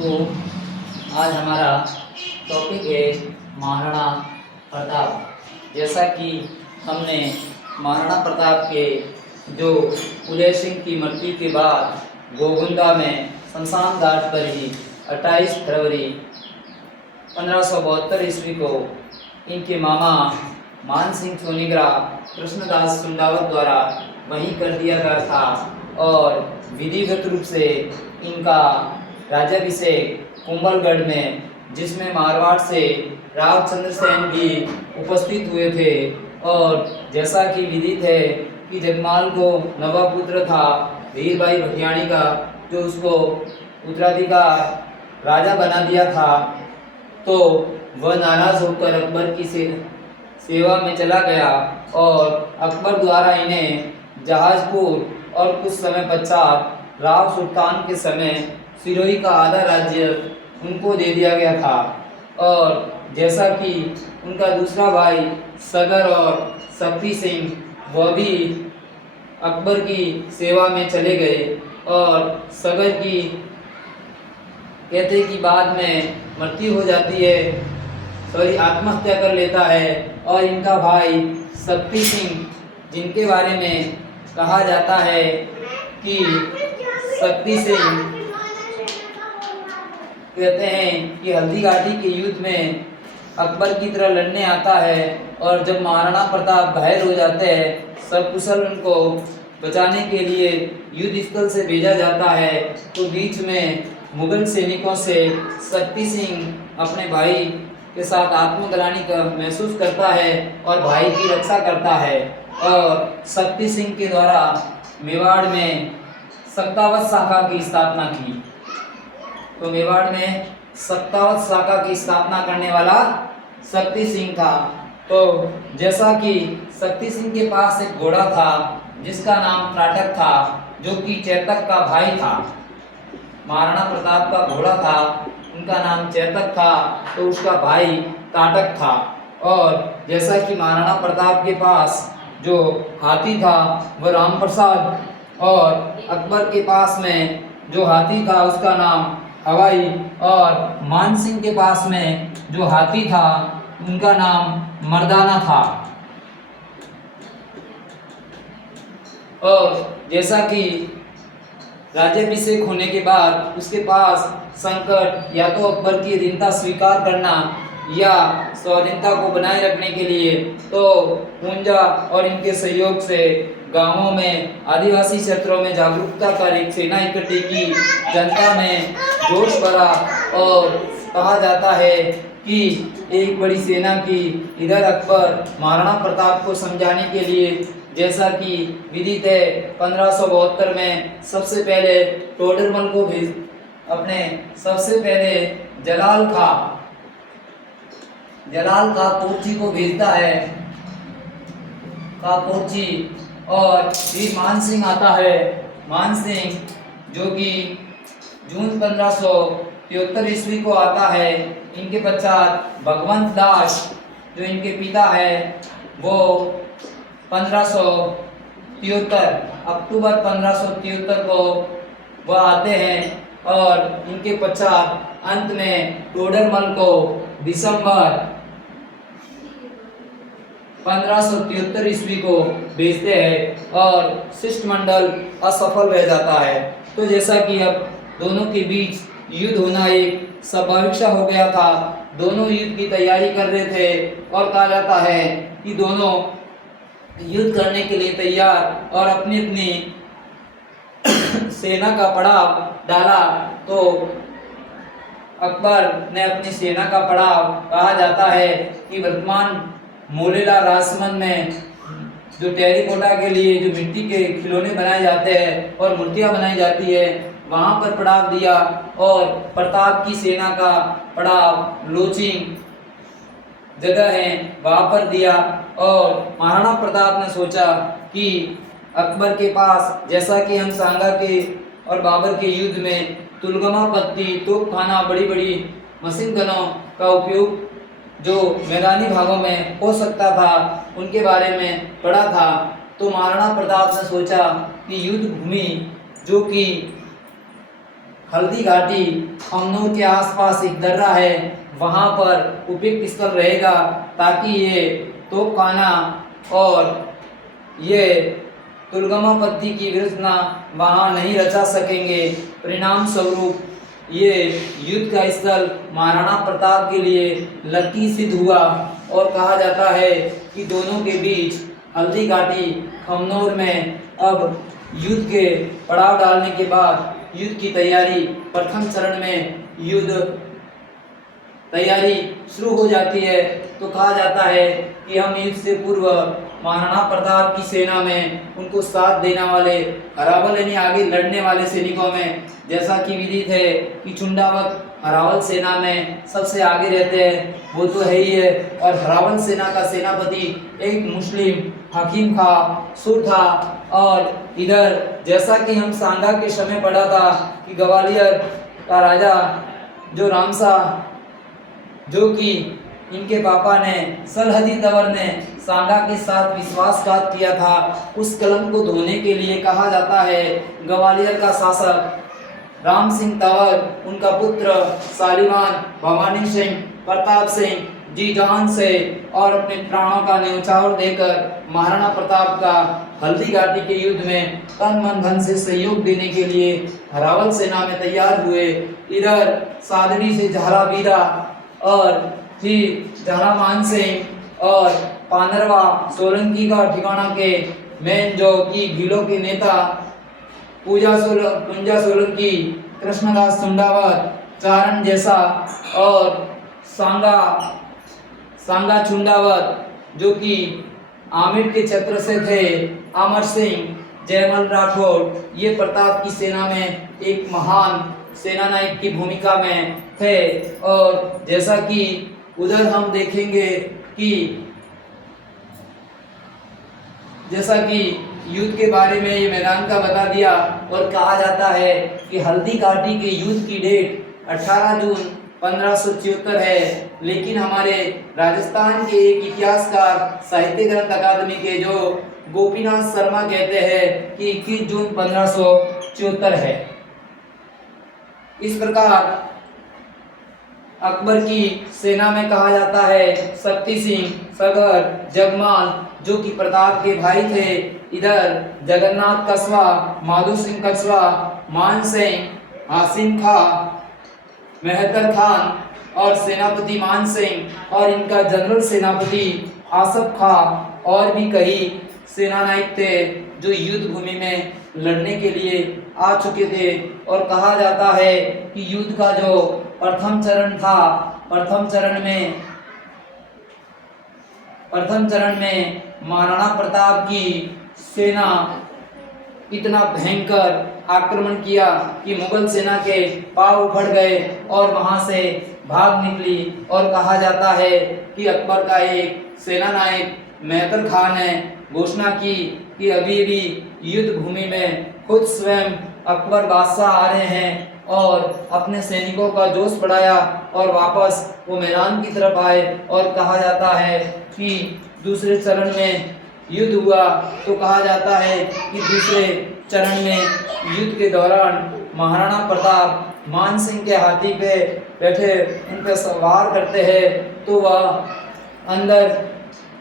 तो आज हमारा टॉपिक है महाराणा प्रताप। जैसा कि हमने महाराणा प्रताप के जो उदय सिंह की मृत्यु के बाद गोगुंदा में शमशान घाट पर ही 28 फरवरी 1572 ईस्वी को इनके मामा मान सिंह सोनीग्रा कृष्णदास सुंडावत द्वारा वहीं कर दिया गया था और विधिवत रूप से इनका राज्याभिषेक कुंभलगढ़ में, जिसमें मारवाड़ से रावचंद्र सेन भी उपस्थित हुए थे। और जैसा कि विदित है कि जगमाल को नवा पुत्र था वीर भाई भटियाणी का, जो उसको उत्तराधिकार राजा बना दिया था, तो वह नाराज होकर अकबर की सेवा में चला गया और अकबर द्वारा इन्हें जहाजपुर और कुछ समय पश्चात राव सुल्तान के समय सिरोही का आधा राज्य उनको दे दिया गया था। और जैसा कि उनका दूसरा भाई सगर और शक्ति सिंह, वह भी अकबर की सेवा में चले गए और सगर की कहते कि बाद में मृत्यु हो जाती है, आत्महत्या कर लेता है। और इनका भाई शक्ति सिंह, जिनके बारे में कहा जाता है कि शक्ति सिंह कहते हैं कि हल्दी घाटी के युद्ध में अकबर की तरह लड़ने आता है, और जब महाराणा प्रताप घायल हो जाते हैं, सकुशल उनको बचाने के लिए युद्ध स्थल से भेजा जाता है, तो बीच में मुगल सैनिकों से शक्ति सिंह अपने भाई के साथ आत्मग्लानि का महसूस करता है और भाई की रक्षा करता है। और शक्ति सिंह के द्वारा मेवाड़ में सत्तावत शाखा की स्थापना की। तो मेवाड़ में सत्तावत शाखा की स्थापना करने वाला शक्ति सिंह था। तो जैसा कि शक्ति सिंह के पास एक घोड़ा था जिसका नाम त्राटक था, जो कि चेतक का भाई था। महाराणा प्रताप का घोड़ा था, उनका नाम चेतक था, तो उसका भाई त्राटक था। और जैसा कि महाराणा प्रताप के पास जो हाथी था वह राम प्रसाद, और अकबर के पास में जो हाथी था उसका नाम हवाई, और मान सिंह के पास में जो हाथी था उनका नाम मर्दाना था। और जैसा कि राज्याभिषेक होने के बाद उसके पास संकट या तो अकबर की अधीनता स्वीकार करना या स्वाधीनता को बनाए रखने के लिए तो पूंजा और इनके सहयोग से गांवों में आदिवासी क्षेत्रों में जागरूकता कर एक सेना इकट्ठी की, जनता में जोश भरा, और कहा जाता है कि एक बड़ी सेना की इधर अकबर महाराणा प्रताप को समझाने के लिए, जैसा कि विदित है 1572 में सबसे पहले टोडरमल को अपने सबसे पहले जलाल का कोची को भेजता है कोची, और फिर मान सिंह आता है। मान सिंह जो कि जून 1573 ईस्वी को आता है। इनके पश्चात भगवंत दास जो इनके पिता है वो 1573 अक्टूबर 1573 को वह आते हैं, और इनके पश्चात अंत में टोडरमल को दिसंबर 1573 ईस्वी को भेजते हैं और शिष्टमंडल असफल रह जाता है। तो जैसा कि अब दोनों के बीच युद्ध होना एक स्वाभाविक सा हो गया था, दोनों युद्ध की तैयारी कर रहे थे, और कहा जाता है कि दोनों युद्ध करने के लिए तैयार और अपनी अपनी सेना का पड़ाव डाला। तो अकबर ने अपनी सेना का पड़ाव, कहा जाता है कि वर्तमान मोलेला राजसमंद में जो टेरिकोटा के लिए जो मिट्टी के खिलौने बनाए जाते हैं और मूर्तियां बनाई जाती है, वहां पर पड़ाव दिया, और प्रताप की सेना का पड़ाव लोचिंग जगह है वहां पर दिया। और महाराणा प्रताप ने सोचा कि अकबर के पास, जैसा कि हम सांगा के और बाबर के युद्ध में तुलगमा पत्ती, तोपखाना, बड़ी बड़ी मशीन गनों का उपयोग जो मैदानी भागों में हो सकता था, उनके बारे में पढ़ा था। तो महाराणा प्रताप ने सोचा कि युद्ध भूमि जो कि हल्दी घाटी खमनोर के आसपास एक दर्रा है, वहां पर उपयुक्त स्थल रहेगा ताकि ये तोपखाना और ये तुलगमा पद्धति की विरचना वहां नहीं रचा सकेंगे। परिणाम स्वरूप ये युद्ध का स्थल महाराणा प्रताप के लिए लकी सिद्ध हुआ और कहा जाता है कि दोनों के बीच हल्दी घाटी खमनोर में अब युद्ध के पड़ाव डालने के बाद युद्ध की तैयारी प्रथम चरण में युद्ध तैयारी शुरू हो जाती है। तो कहा जाता है कि हम युद्ध से पूर्व महाराणा प्रताप की सेना में उनको साथ देने वाले हरावल यानी आगे लड़ने वाले सैनिकों में जैसा कि विदित है कि चुंडावत हरावल सेना में सबसे आगे रहते हैं, वो तो है ही है। और हरावल सेना का सेनापति एक मुस्लिम हकीम खा सुर था। और इधर जैसा कि हम सांगा के समय पढ़ा था कि ग्वालियर का राजा जो रामसा, जो कि इनके पापा ने सलहदी तंवर ने सांगा के साथ विश्वासघात किया था, उस कलंक को धोने के लिए कहा जाता है ग्वालियर का शासक राम सिंह तंवर, उनका पुत्र सालिवान भवानी सिंह प्रताप सिंह जी जान से और अपने प्राणों का न्यौछावर देकर महाराणा प्रताप का हल्दी घाटी के युद्ध में तन मन धन से सहयोग देने के लिए हरावल सेना में तैयार हुए। इधर सादड़ी से झाला बीरा और फिर झाला मान सिंह और पानरवा सोलंकी का ठिकाना के मेन जो कि भीलों के नेता पूंजा सोलंकी, कृष्णदास चुंडावत, चारण जैसा और सांगा चुंडावत जो कि आमिर के छत्र से थे, अमर सिंह, जयमल राठौर, ये प्रताप की सेना में एक महान सेना नायक की भूमिका में थे। और जैसा कि उधर हम देखेंगे कि जैसा कि युद्ध के बारे में ये मैदान का बता दिया और कहा जाता है कि हल्दी घाटी के युद्ध की डेट 18 जून 1576 है, लेकिन हमारे राजस्थान के एक इतिहासकार साहित्य ग्रंथ अकादमी के जो गोपीनाथ शर्मा कहते हैं कि 21 जून 1574 है। इस प्रकार अकबर की सेना में कहा जाता है शक्ति सिंह, सगर, जगमाल जो कि प्रताप के भाई थे, इधर जगन्नाथ कस्वा, माधो सिंह कस्वा, मान सिंह, हासिम खां, मेहतर खान और सेनापति मान सिंह और इनका जनरल सेनापति आसफ खां और भी कई सेना नायक थे जो युद्ध भूमि में लड़ने के लिए आ चुके थे। और कहा जाता है कि युद्ध का जो प्रथम चरण था, प्रथम चरण में महाराणा प्रताप की सेना इतना भयंकर आक्रमण किया कि मुगल सेना के पांव उखड़ गए और वहां से भाग निकली। और कहा जाता है कि अकबर का एक सेना नायक मेहतर खान ने घोषणा की कि अभी भी युद्ध भूमि में खुद स्वयं अकबर बादशाह आ रहे हैं, और अपने सैनिकों का जोश बढ़ाया और वापस वो मैदान की तरफ आए। और कहा जाता है कि दूसरे चरण में युद्ध हुआ। तो कहा जाता है कि दूसरे चरण में युद्ध के दौरान महाराणा प्रताप मान सिंह के हाथी पे बैठे उन पर सवार करते हैं, तो वह अंदर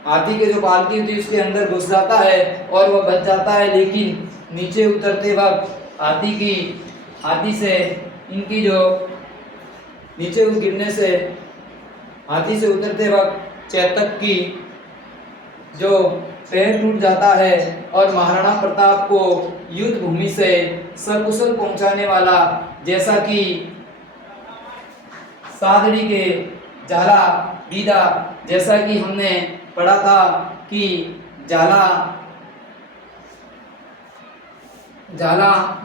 हाथी के जो पालकी होती है उसके अंदर घुस जाता है और वह बच जाता है। लेकिन नीचे उतरते वक्त हाथी से इनकी जो नीचे गिरने से हाथी से उतरते वक्त चेतक की जो पैर टूट जाता है और महाराणा प्रताप को युद्ध भूमि से सकुशल पहुंचाने वाला, जैसा कि सादड़ी के झाला बीदा, जैसा कि हमने पढ़ा था कि झाला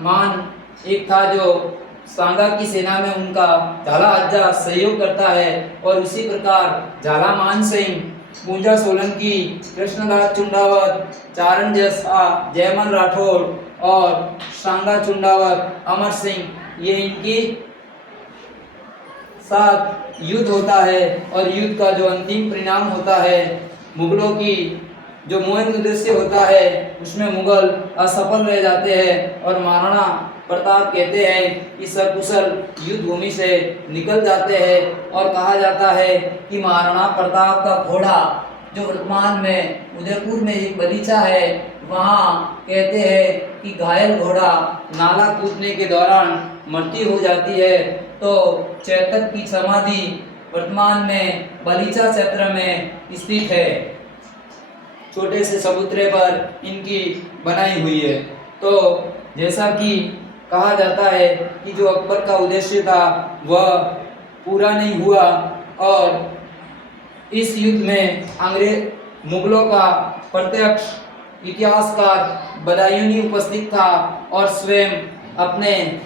मान एक था जो सांगा की सेना में उनका झाला अज्जा सहयोग करता है। और उसी प्रकार झाला मान सिंह, पूंजा सोलंकी, कृष्णदास चुंडावत, चारण जैसा, जयमल राठौर और सांगा चुंडावत, अमर सिंह, ये इनकी साथ युद्ध होता है। और युद्ध का जो अंतिम परिणाम होता है, मुगलों की जो मुहिम उद्देश्य होता है उसमें मुगल असफल रह जाते हैं और महाराणा प्रताप कहते हैं कि सकुशल युद्ध भूमि से निकल जाते हैं और कहा जाता है कि महाराणा प्रताप का घोड़ा जो वर्तमान में उदयपुर में एक बगीचा है, वहाँ कहते हैं कि घायल घोड़ा नाला कूदने के दौरान मृत्यु हो जाती है। तो चेतक की समाधि वर्तमान में बगीचा क्षेत्र में स्थित है, छोटे से चबूतरे पर इनकी बनाई हुई है। तो जैसा कि कहा जाता है कि जो अकबर का उद्देश्य था वह पूरा नहीं हुआ और इस युद्ध में अंग्रेज मुगलों का प्रत्यक्ष इतिहासकार बदायूनी उपस्थित था और स्वयं अपने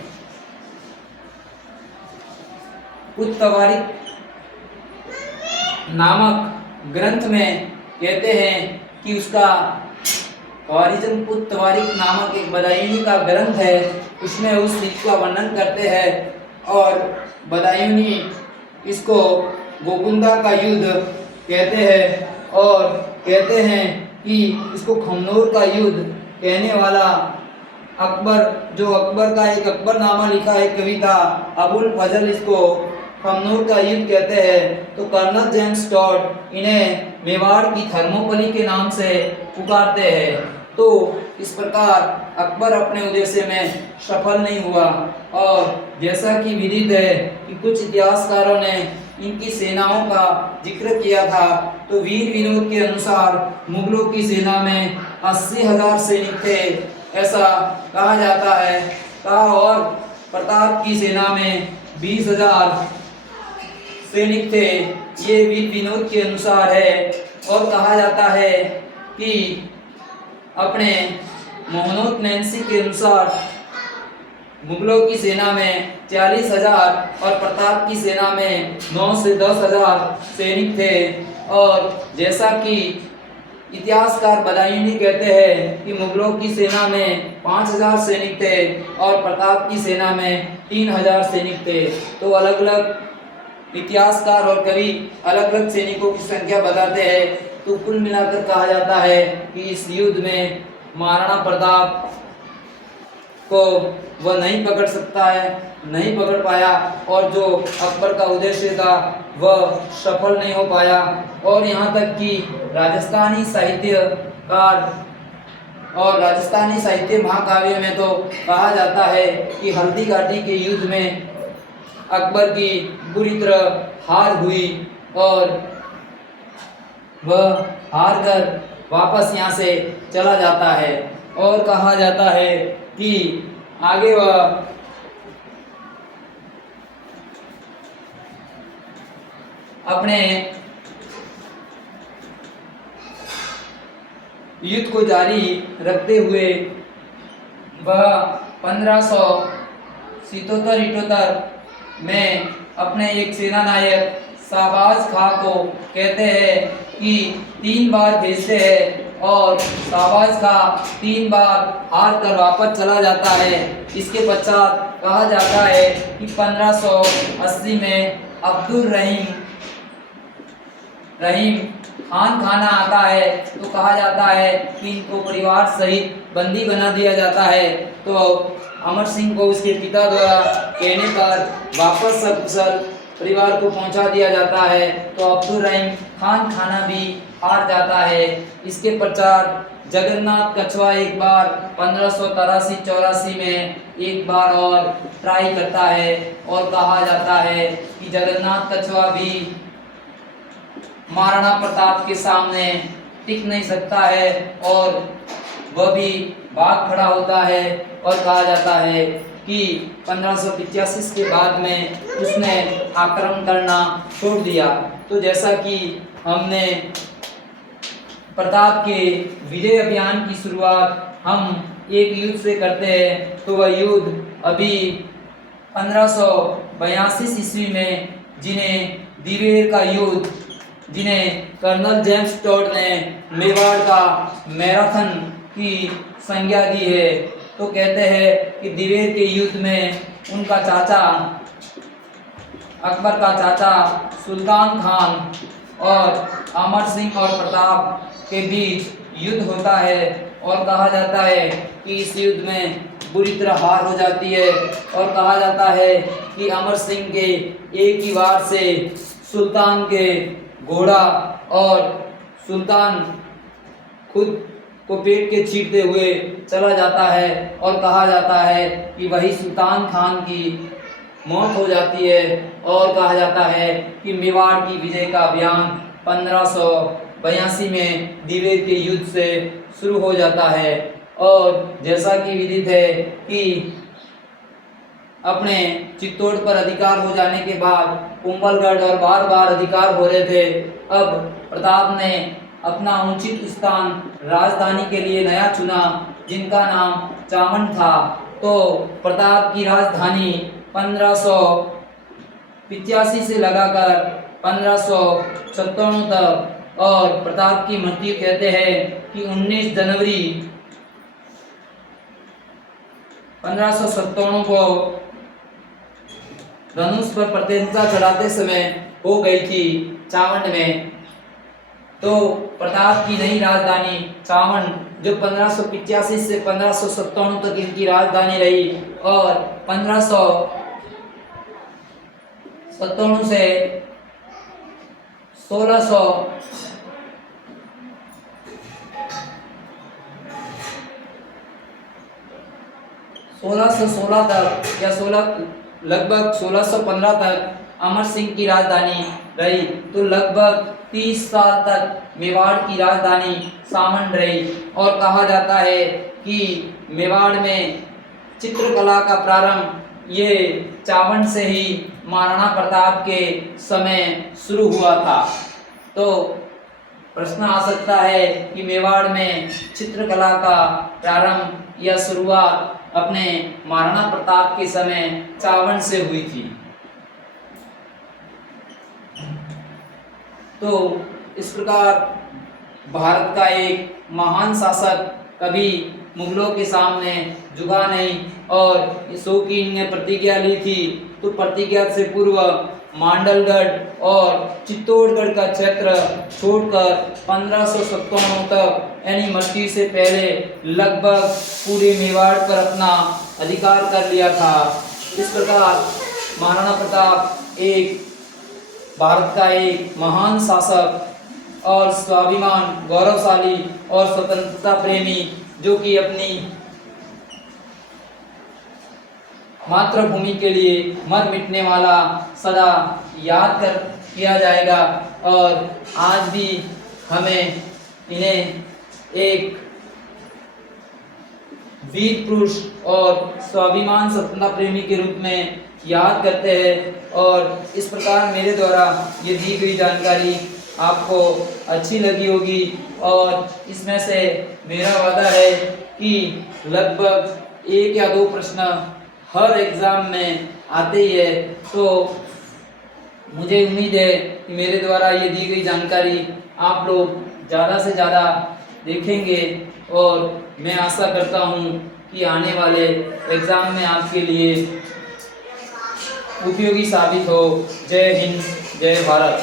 उत्तवारिक नामक ग्रंथ में कहते हैं कि उसका वारिजन उत्तवारिक नामक एक बदायूनी का ग्रंथ है, उसमें उस युद्ध का वर्णन करते हैं और बदायूनी इसको गोकुंदा का युद्ध कहते हैं और कहते हैं कि इसको खमनोर का युद्ध कहने वाला अकबर, जो अकबर का एक अकबरनामा लिखा है कविता, अबुल फजल इसको खमनोर का युद्ध कहते हैं। तो कर्नल जेम्स टॉड इन्हें मेवाड़ की थर्मोपली के नाम से पुकारते हैं। तो इस प्रकार अकबर अपने उद्देश्य में सफल नहीं हुआ और जैसा कि विदित है कि कुछ इतिहासकारों ने इनकी सेनाओं का जिक्र किया था, तो वीर विनोद के अनुसार मुगलों की सेना में 80,000 सैनिक थे, ऐसा कहा जाता है और प्रताप की सेना में 20,000 सैनिक थे, ये वीर विनोद के अनुसार है। और कहा जाता है कि अपने मोहनोद नैन्सी के अनुसार मुगलों की सेना में 40,000 और प्रताप की सेना में 9 से 10,000 सैनिक थे। और जैसा कि इतिहासकार बदायूनी कहते हैं कि मुगलों की सेना में 5,000 सैनिक थे और प्रताप की सेना में 3,000 सैनिक थे। तो अलग अलग इतिहासकार और कवि अलग अलग सैनिकों की संख्या बताते हैं। तो कुल मिलाकर कहा जाता है कि इस युद्ध में महाराणा प्रताप को वह नहीं पकड़ सकता है, नहीं पकड़ पाया और जो अकबर का उद्देश्य था वह सफल नहीं हो पाया। और यहाँ तक कि राजस्थानी साहित्यकार और राजस्थानी साहित्य महाकाव्य में तो कहा जाता है कि हल्दी घाटी के युद्ध में अकबर की बुरी तरह हार हुई और वह हार कर वापस यहाँ से चला जाता है। और कहा जाता है कि आगे वह अपने युद्ध को जारी रखते हुए वह 1577 में अपने एक सेनानायक शाहबाज खां को कहते हैं कि 3 बार भेजते हैं और शाहबाज खां 3 बार हार कर वापस चला जाता है। इसके पश्चात कहा जाता है कि 1580 में अब्दुल रहीम खान खाना आता है। तो कहा जाता है कि इनको परिवार सहित बंदी बना दिया जाता है। तो अमर सिंह को उसके पिता द्वारा कहने पर वापस सकुशल परिवार को पहुंचा दिया जाता है। तो अब्दुल रहीम खान खाना भी हार जाता है। इसके पश्चात जगन्नाथ कछवा एक बार 1583-84 में एक बार और ट्राई करता है और कहा जाता है कि जगन्नाथ कछवा भी महाराणा प्रताप के सामने टिक नहीं सकता है और वह भी भाग खड़ा होता है। और कहा जाता है कि 1585 के बाद में उसने आक्रमण करना छोड़ दिया। तो जैसा कि हमने प्रताप के विजय अभियान की शुरुआत हम एक युद्ध से करते हैं, तो वह युद्ध अभी 1582 ईस्वी में जिन्हें दिवेर का युद्ध, जिन्हें कर्नल जेम्स टॉड ने मेवाड़ का मैराथन की संज्ञा दी है। तो कहते हैं कि दिवेर के युद्ध में उनका चाचा, अकबर का चाचा सुल्तान खान और अमर सिंह और प्रताप के बीच युद्ध होता है। और कहा जाता है कि इस युद्ध में बुरी तरह हार हो जाती है और कहा जाता है कि अमर सिंह के एक ही वार से सुल्तान के घोड़ा और सुल्तान खुद को पेट के चीरते हुए चला जाता है और कहा जाता है कि वही सुल्तान खान की मौत हो जाती है और कहा जाता है कि मेवाड़ की विजय का अभियान 1582 में दिवेद के युद्ध से शुरू हो जाता है। और जैसा कि विदित है कि अपने चित्तौड़ पर अधिकार हो जाने के बाद कुंभलगढ़ और बार बार अधिकार हो रहे थे, अब प्रताप ने अपना उचित स्थान राजधानी के लिए नया चुना जिनका नाम चावंड था। तो प्रताप की राजधानी 1585 से लगाकर 1597 तक, और प्रताप की मृत्यु कहते हैं कि 19 जनवरी 1597 को धनुष पर प्रतिष्ठा चढ़ाते समय हो गई थी चावंड में। तो प्रताप की नई राजधानी चावंड जो 1585 से 1597 तक इनकी राजधानी रही और 1597 से 1616 तक या लगभग 1615 तक अमर सिंह की राजधानी रही। तो लगभग 30 साल तक मेवाड़ की राजधानी सामंड रही और कहा जाता है कि मेवाड़ में चित्रकला का प्रारंभ ये चावंड से ही महाराणा प्रताप के समय शुरू हुआ था। तो प्रश्न आ सकता है कि मेवाड़ में चित्रकला का प्रारंभ या शुरुआत अपने महाराणा प्रताप के समय चावंड से हुई थी। तो इस प्रकार भारत का एक महान शासक कभी मुगलों के सामने झुका नहीं और शौकीन ने प्रतिज्ञा ली थी। तो प्रतिज्ञा से पूर्व मांडलगढ़ और चित्तौड़गढ़ का क्षेत्र छोड़कर 1597 तक यानी मृत्यु से पहले लगभग पूरे मेवाड़ पर अपना अधिकार कर लिया था। इस प्रकार महाराणा प्रताप एक भारत का एक महान शासक और स्वाभिमान गौरवशाली और स्वतंत्रता प्रेमी जो कि अपनी मातृभूमि के लिए मर मिटने वाला सदा याद कर किया जाएगा। और आज भी हमें इन्हें एक वीर पुरुष और स्वाभिमान स्वतंत्रता प्रेमी के रूप में याद करते हैं। और इस प्रकार मेरे द्वारा ये दी गई जानकारी आपको अच्छी लगी होगी और इसमें से मेरा वादा है कि लगभग 1 या 2 प्रश्न हर एग्जाम में आते ही है। तो मुझे उम्मीद है कि मेरे द्वारा ये दी गई जानकारी आप लोग ज़्यादा से ज़्यादा देखेंगे और मैं आशा करता हूँ कि आने वाले एग्ज़ाम में आपके लिए उपयोगी साबित हो। जय हिंद, जय भारत।